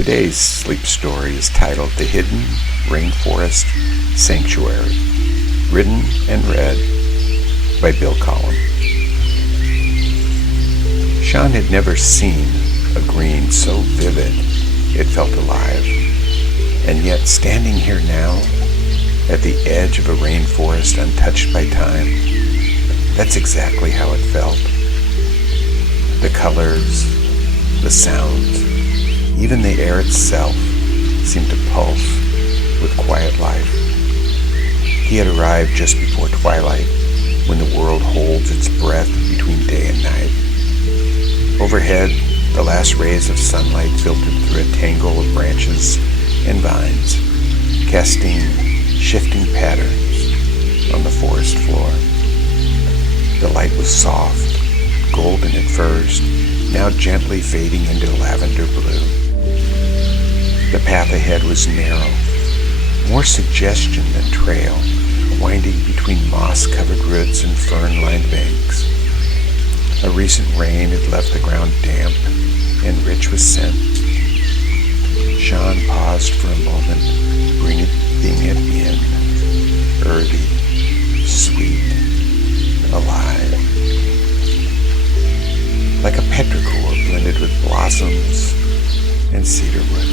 Today's sleep story is titled The Hidden Rainforest Sanctuary, written and read by Collum. Shaun had never seen a green so vivid it felt alive, and yet standing here now, at the edge of a rainforest untouched by time, that's exactly how it felt. The colors, the sounds, even the air itself seemed to pulse with quiet life. He had arrived just before twilight, when the world holds its breath between day and night. Overhead, the last rays of sunlight filtered through a tangle of branches and vines, casting shifting patterns on the forest floor. The light was soft, golden at first, now gently fading into lavender blue. The path ahead was narrow, more suggestion than trail, winding between moss-covered roots and fern-lined banks. A recent rain had left the ground damp and rich with scent. Shaun paused for a moment, breathing it in, earthy, sweet, alive. Like a petrichor blended with blossoms and cedarwood.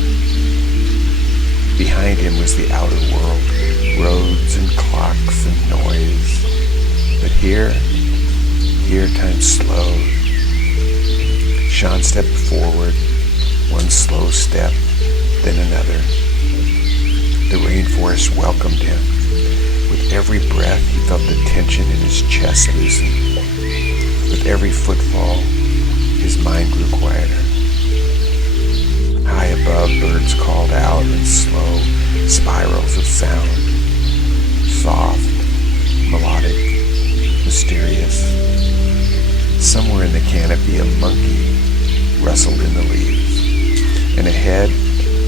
Behind him was the outer world, roads and clocks and noise. But here time slowed. Shaun stepped forward, one slow step, then another. The rainforest welcomed him. With every breath, he felt the tension in his chest loosen. With every footfall, his mind grew quieter. High above, birds called out in slow spirals of sound. Soft, melodic, mysterious. Somewhere in the canopy, a monkey rustled in the leaves. And ahead,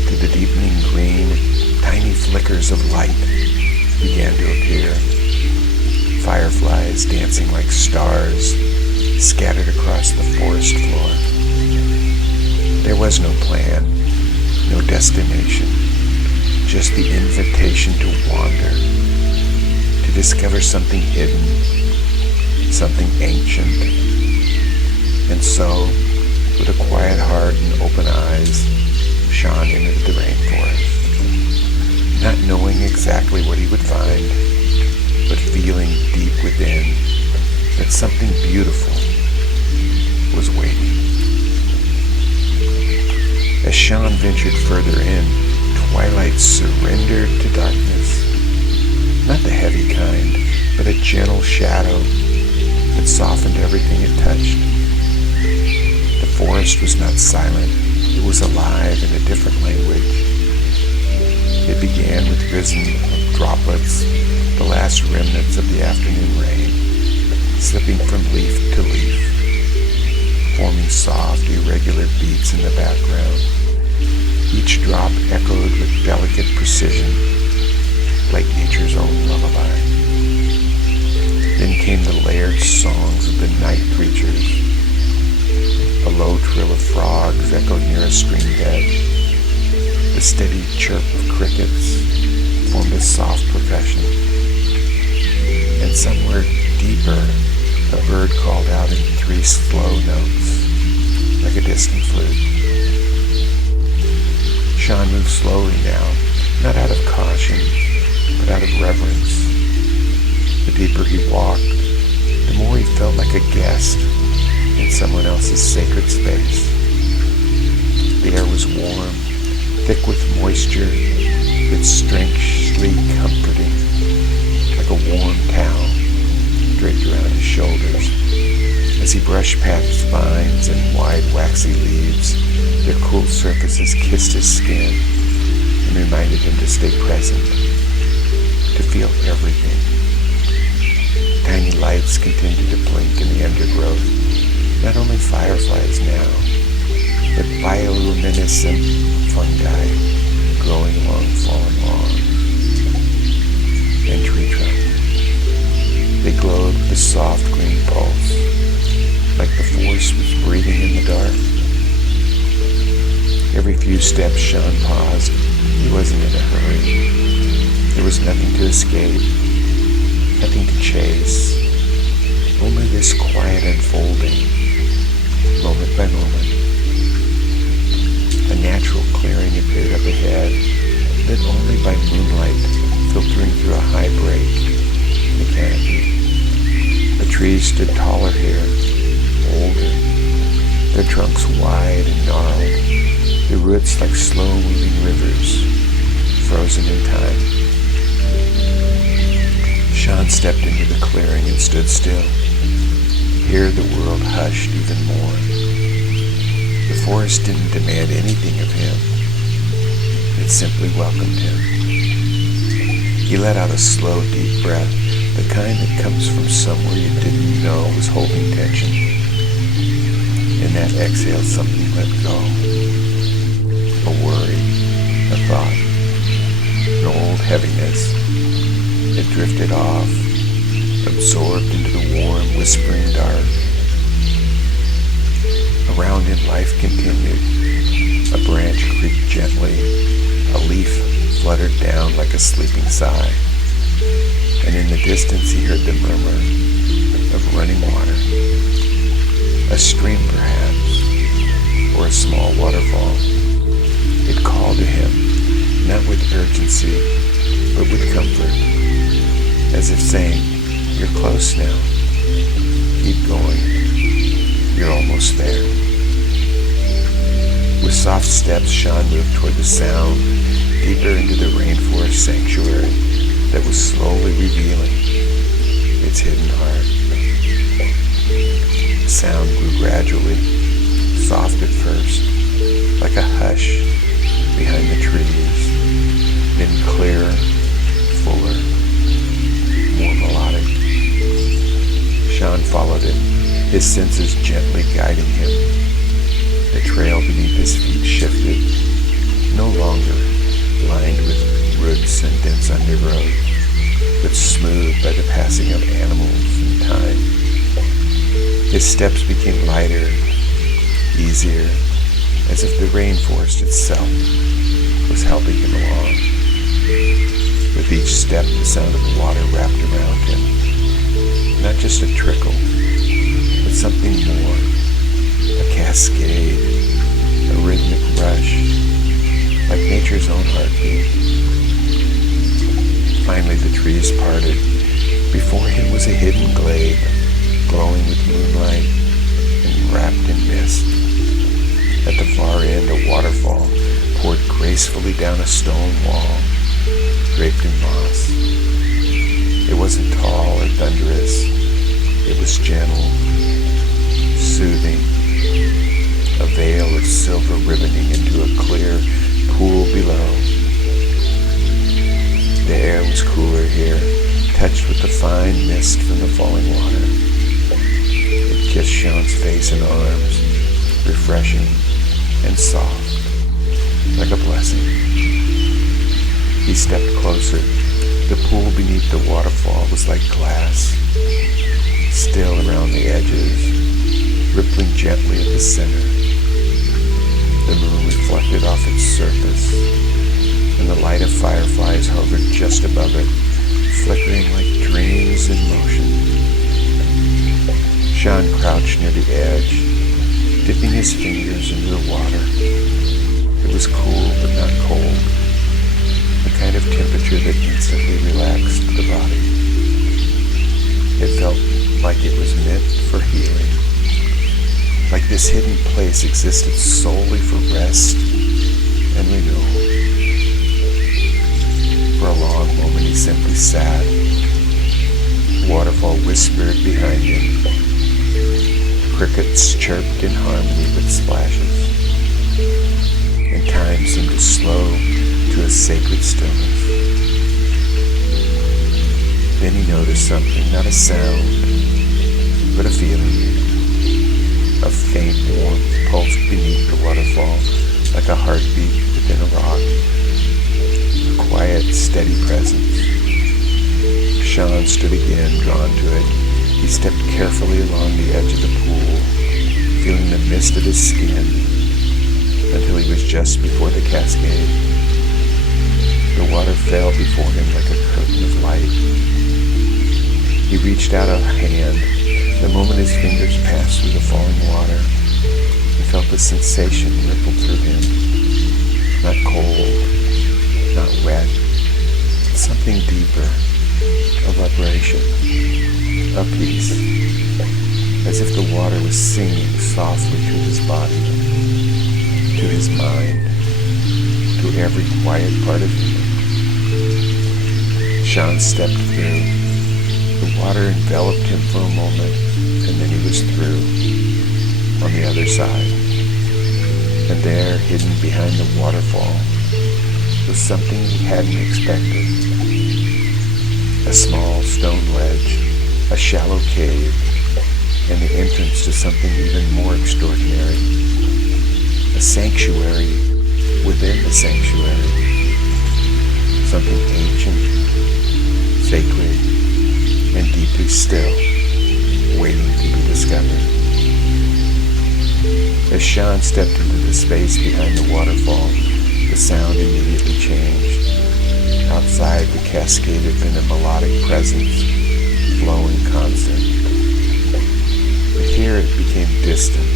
through the deepening green, tiny flickers of light began to appear. Fireflies dancing like stars scattered across the forest floor. There was no plan, no destination, just the invitation to wander, to discover something hidden, something ancient. And so, with a quiet heart and open eyes, Shaun entered the rainforest, not knowing exactly what he would find, but feeling deep within that something beautiful was waiting. As Shaun ventured further in, twilight surrendered to darkness. Not the heavy kind, but a gentle shadow that softened everything it touched. The forest was not silent, it was alive in a different language. It began with rhythm of droplets, the last remnants of the afternoon rain, slipping from leaf to leaf, forming soft, irregular beats in the background. Each drop echoed with delicate precision, like nature's own lullaby. Then came the layered songs of the night creatures. A low trill of frogs echoed near a stream bed. The steady chirp of crickets formed a soft percussion. And somewhere deeper, a bird called out in 3 slow notes, like a distant flute. Shaun moved slowly now, not out of caution, but out of reverence. The deeper he walked, the more he felt like a guest in someone else's sacred space. The air was warm, thick with moisture, its strangely comforting, like a warm towel draped around his shoulders. As he brushed past vines and wide waxy leaves, their cool surfaces kissed his skin and reminded him to stay present, to feel everything. Tiny lights continued to blink in the undergrowth, not only fireflies now, but bioluminescent fungi growing along fallen lawns and tree trunks. They glowed with a soft green pulse, like the force was breathing in the dark. Every few steps Shaun paused. He wasn't in a hurry. There was nothing to escape, nothing to chase, only this quiet unfolding, moment by moment. A natural clearing appeared up ahead, lit only by moonlight filtering through a high break in the canopy. The trees stood taller here, older, their trunks wide and gnarled, their roots like slow-moving rivers, frozen in time. Shaun stepped into the clearing and stood still. Here the world hushed even more. The forest didn't demand anything of him. It simply welcomed him. He let out a slow, deep breath, the kind that comes from somewhere you didn't know was holding tension. In that exhale, something let go. A worry, a thought, an old heaviness. It drifted off, absorbed into the warm, whispering dark. Around him, life continued. A branch creaked gently. A leaf fluttered down like a sleeping sigh. And in the distance, he heard the murmur of running water. A stream, perhaps, or a small waterfall. It called to him, not with urgency, but with comfort, as if saying, "You're close now. Keep going. You're almost there." With soft steps, Shaun moved toward the sound, deeper into the rainforest sanctuary that was slowly revealing its hidden heart. The sound grew gradually, soft at first, like a hush behind the trees, then clearer, fuller, more melodic. Shaun followed it, his senses gently guiding him. The trail beneath his feet shifted, no longer lined with roots and dense undergrowth, but smooth by the passing of animals and time. His steps became lighter, easier, as if the rainforest itself was helping him along. With each step, the sound of water wrapped around him. Not just a trickle, but something more. A cascade, a rhythmic rush, like nature's own heartbeat. Finally, the trees parted. Before him was a hidden glade, glowing with moonlight and wrapped in mist. At the far end, a waterfall poured gracefully down a stone wall, draped in moss. It wasn't tall or thunderous. It was gentle, soothing, a veil of silver ribboning into a clear pool below. The air was cooler here, touched with the fine mist from the falling water. It kissed Shaun's face and arms, refreshing and soft, like a blessing. He stepped closer. The pool beneath the waterfall was like glass, still around the edges, rippling gently at the center. The moon reflected off its surface, and the light of fireflies hovered just above it, flickering like dreams in motion. Shaun crouched near the edge, dipping his fingers into the water. It was cool but not cold, the kind of temperature that instantly relaxed the body. It felt like it was meant for healing, like this hidden place existed solely for rest and renewal. For a long moment he simply sat. Waterfall whispered behind him. Crickets chirped in harmony with splashes. And time seemed to slow to a sacred stillness. Then he noticed something, not a sound, but a feeling. A faint warmth pulsed beneath the waterfall, like a heartbeat within a rock. A quiet, steady presence. Shaun stood again, drawn to it. He stepped carefully along the edge of the pool, feeling the mist of his skin, until he was just before the cascade. The water fell before him like a curtain of light. He reached out a hand. The moment his fingers passed through the falling water, he felt a sensation ripple through him. Not cold, not wet, but something deeper, a vibration, a peace, as if the water was singing softly to his body, to his mind, to every quiet part of him. Shaun stepped through. The water enveloped him for a moment, and then he was through, on the other side. And there, hidden behind the waterfall, was something he hadn't expected. A small stone ledge, a shallow cave, and the entrance to something even more extraordinary. A sanctuary within the sanctuary. Something ancient, sacred, and deeply still, waiting to be discovered. As Shaun stepped into the space behind the waterfall, the sound immediately changed. Outside, the cascade had been a melodic presence, flowing constant. But here it became distant,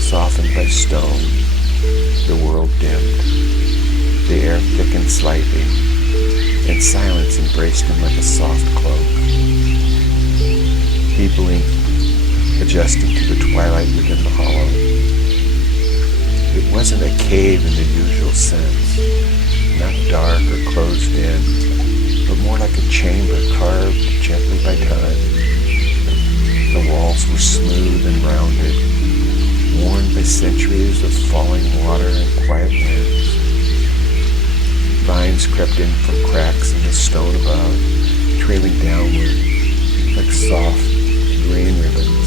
softened by stone. The world dimmed. The air thickened slightly, and silence embraced him like a soft cloak. He blinked, adjusting to the twilight within the hollow. It wasn't a cave in the usual sense, not dark or closed in, but more like a chamber carved gently by time. The walls were smooth and rounded, worn by centuries of falling water and quiet winds. Vines crept in from cracks in the stone above, trailing downward like soft green ribbons.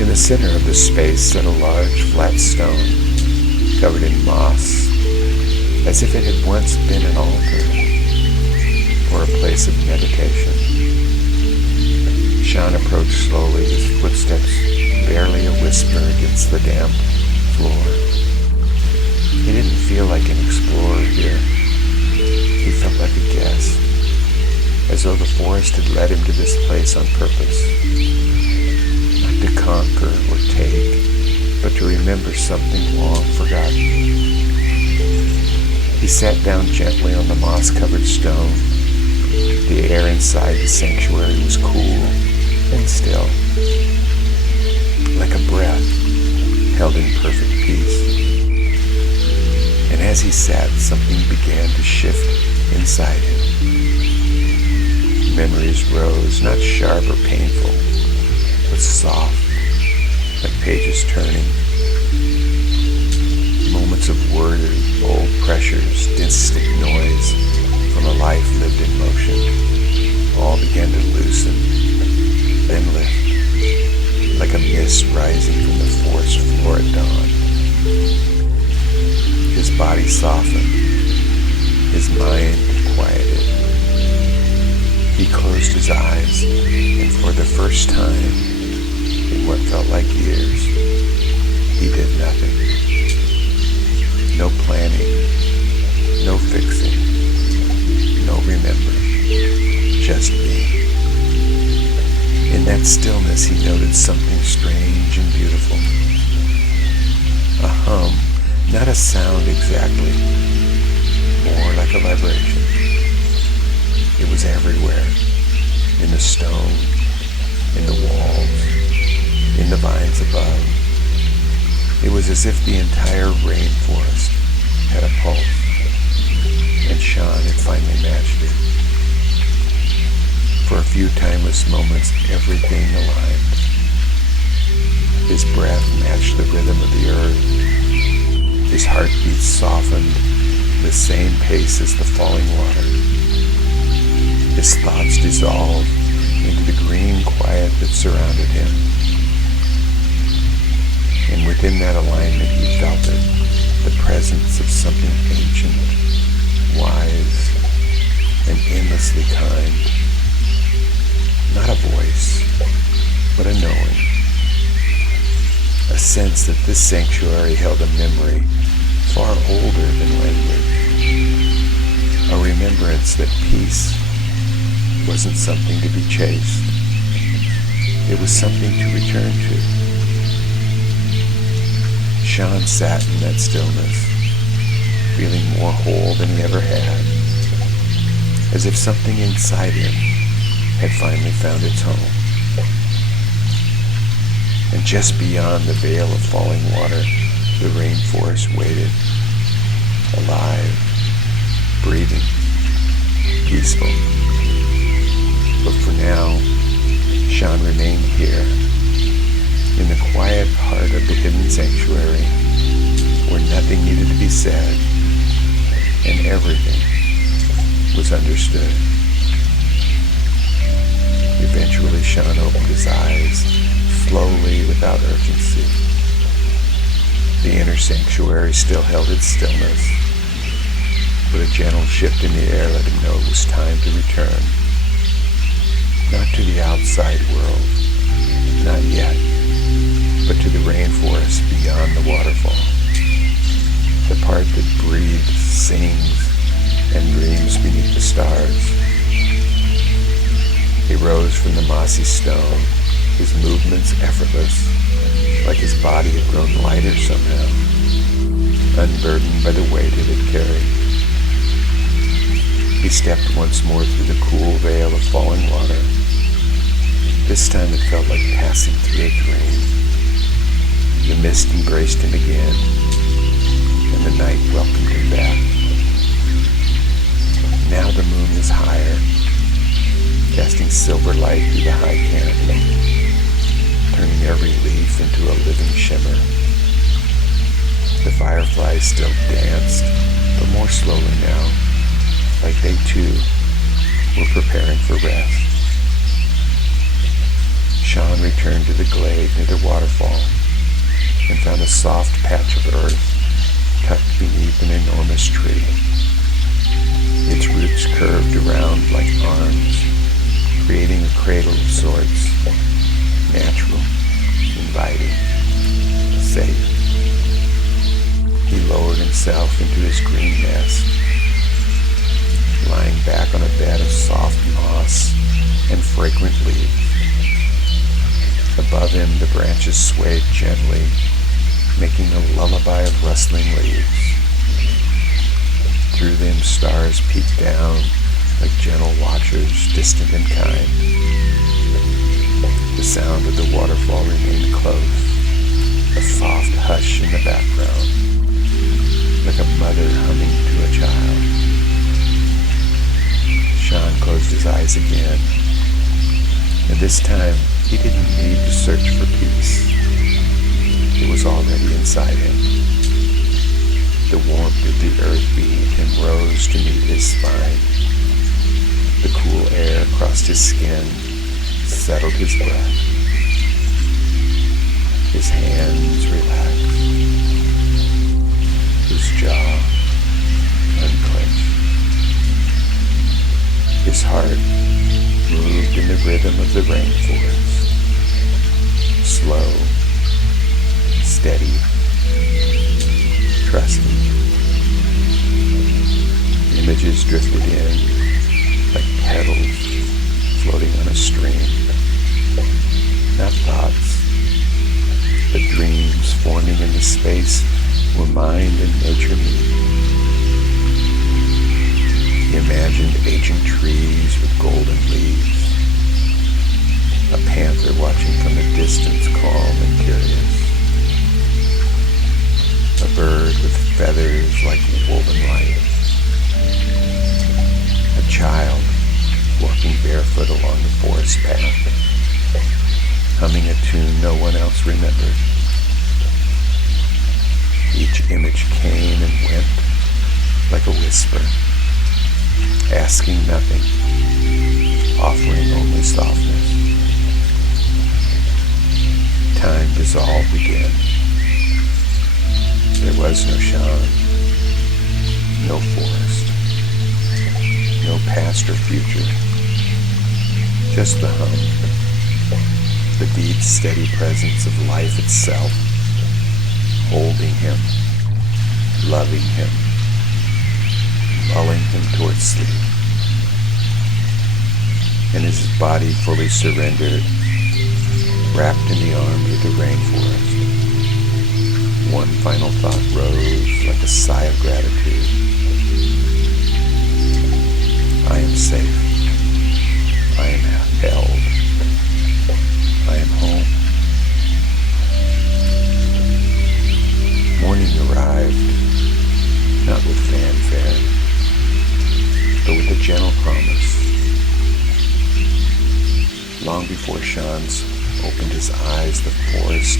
In the center of the space sat a large flat stone, covered in moss, as if it had once been an altar or a place of meditation. Shaun approached slowly, his footsteps barely a whisper against the damp floor. He didn't feel like an explorer here. He felt like a guest, as though the forest had led him to this place on purpose. Not to conquer or take, but to remember something long forgotten. He sat down gently on the moss-covered stone. The air inside the sanctuary was cool and still, like a breath held in perfect peace. And as he sat, something began to shift inside him. Memories rose, not sharp or painful, but soft, like pages turning. Moments of worry, old pressures, distant noise from a life lived in motion, all began to loosen, then lift, like a mist rising from the forest floor at dawn. His body softened, his mind quieted. He closed his eyes, and for the first time, in what felt like years, he did nothing. No planning, no fixing, no remembering, just being. In that stillness, he noted something strange and beautiful. A hum, not a sound exactly, more like a vibration. It was everywhere, in the stone, in the walls, in the vines above. It was as if the entire rainforest had a pulse, and Shaun had finally matched it. For a few timeless moments, everything aligned. His breath matched the rhythm of the earth. His heartbeat softened the same pace as the falling water. His thoughts dissolved into the green quiet that surrounded him. And within that alignment, he felt it, the presence of something ancient, wise, and endlessly kind. Not a voice, but a knowing. A sense sensed that this sanctuary held a memory far older than language. A remembrance that peace wasn't something to be chased. It was something to return to. Shaun sat in that stillness, feeling more whole than he ever had, as if something inside him had finally found its home. And just beyond the veil of falling water, the rainforest waited, alive, breathing, peaceful. But for now, Shaun remained here, in the quiet heart of the hidden sanctuary, where nothing needed to be said, and everything was understood. Eventually, Shaun opened his eyes, slowly, without urgency. The inner sanctuary still held its stillness, but a gentle shift in the air let him know it was time to return. Not to the outside world, not yet, but to the rainforest beyond the waterfall. The part that breathes, sings, and dreams beneath the stars. He rose from the mossy stone, his movements effortless, like his body had grown lighter somehow, unburdened by the weight it had carried. He stepped once more through the cool veil of falling water. This time it felt like passing through a dream. The mist embraced him again, and the night welcomed him back. Now the moon was higher, casting silver light through the high canopy, turning every leaf into a living shimmer. The fireflies still danced, but more slowly now, like they too were preparing for rest. Shaun returned to the glade near the waterfall and found a soft patch of earth tucked beneath an enormous tree. Its roots curved around like arms, creating a cradle of sorts, natural, inviting, safe. He lowered himself into his green nest, lying back on a bed of soft moss and fragrant leaves. Above him, the branches swayed gently, making a lullaby of rustling leaves. Through them, stars peeked down like gentle watchers, distant and kind. The sound of the waterfall remained close, a soft hush in the background, like a mother humming to a child. Shaun closed his eyes again, and this time he didn't need to search for peace. It was already inside him. The warmth of the earth beneath him rose to meet his spine. The cool air crossed his skin, settled his breath. His hands relaxed, his jaw unclenched. His heart moved in the rhythm of the rainforest. Slow, steady, trusting. Images drifted in like petals floating on a stream. Not thoughts, but dreams forming in the space where mind and nature meet. He imagined ancient trees with golden leaves, a panther watching from a distance, calm and curious, a bird with feathers like woven light, a child walking barefoot along the forest path, humming a tune no one else remembered. Each image came and went like a whisper, asking nothing, offering only softness. Time dissolved again. There was no Shaun, no forest, no past or future, just the hum, the deep, steady presence of life itself, holding him, loving him, lulling him towards sleep. And as his body fully surrendered, wrapped in the arms of the rainforest, one final thought rose like a sigh of gratitude. I am safe. I am held. I am home. Morning arrived, not with fanfare, but with a gentle promise. Long before Shaun's opened his eyes, the forest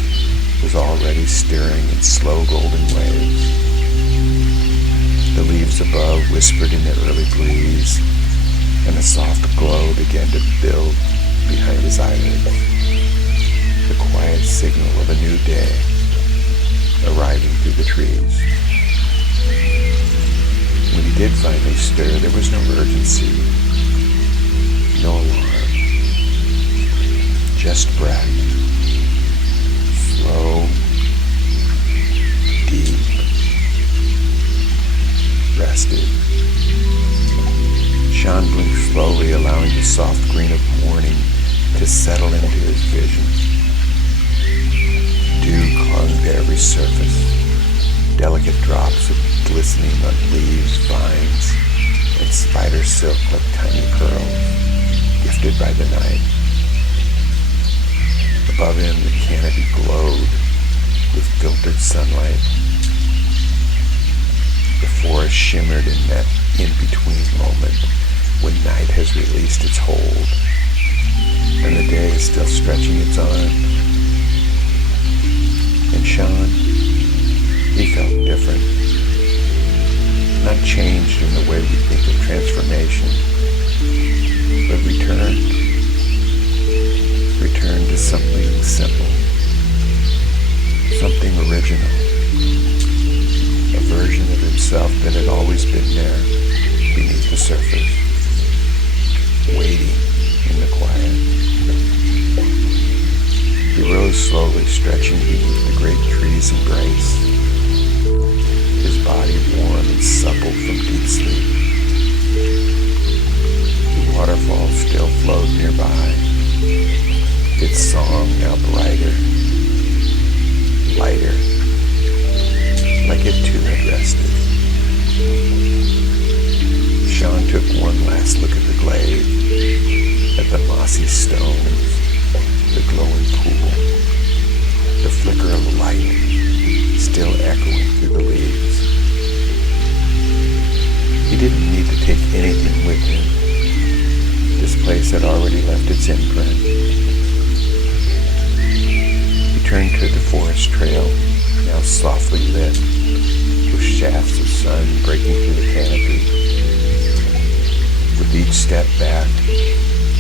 was already stirring in slow golden waves. The leaves above whispered in the early breeze, and a soft glow began to build behind his eyelids, the quiet signal of a new day arriving through the trees. When he did finally stir, there was no urgency, no alarm, just breath, slow, deep, rested. Shaun blinked slowly, allowing the soft green of morning to settle into his vision. Dew clung to every surface, delicate drops of glistening on leaves, vines, and spider silk like tiny pearls, gifted by the night. Above him, the canopy glowed with filtered sunlight. The forest shimmered in that in-between moment when night has released its hold, and the day is still stretching its arm. And Shaun, he felt different. Not changed in the way we think of transformation, but returned to something simple, something original, a version of himself that had always been there beneath the surface, waiting in the quiet. He rose slowly, stretching beneath the great tree's embrace, his body warm and supple from deep sleep. The waterfall still flowed nearby, its song now brighter, lighter, like it too had rested. Shaun took one last look at the glade, at the mossy stones, the glowing pool, the flicker of light still echoing through the leaves. He didn't need to take anything with him. This place had already left its imprint. He turned to the forest trail, now softly lit, with shafts of sun breaking through the canopy. With each step back,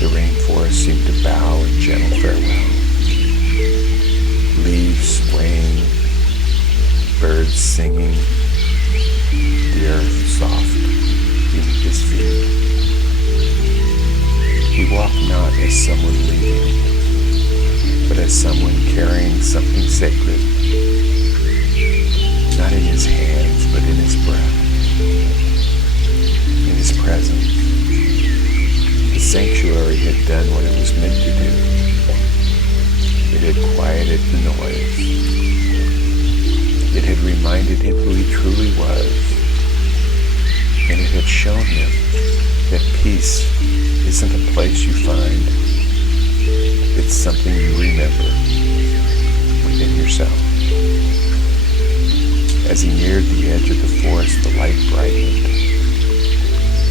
the rainforest seemed to bow in gentle farewell. Leaves swaying, birds singing, the earth soft beneath his feet. He walked not as someone leaving, but as someone carrying something sacred, not in his hands, but in his breath, in his presence. The sanctuary had done what it was meant to do. It had quieted the noise. It had reminded him who he truly was. And it had shown him that peace isn't a place you find. It's something you remember within yourself. As he neared the edge of the forest, the light brightened.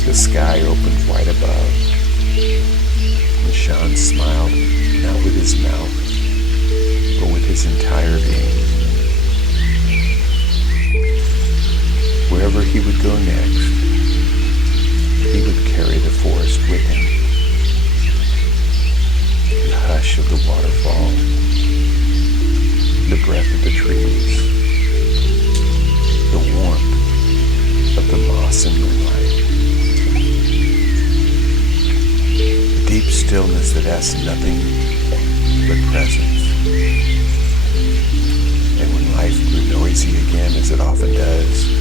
The sky opened wide above. And Shaun smiled, not with his mouth, but with his entire being. Wherever he would go next, he would carry the forest with him. The hush of the waterfall, the breath of the trees, the warmth of the moss and moonlight, the deep stillness that asks nothing but presence. And when life grew noisy noisy again as it often does.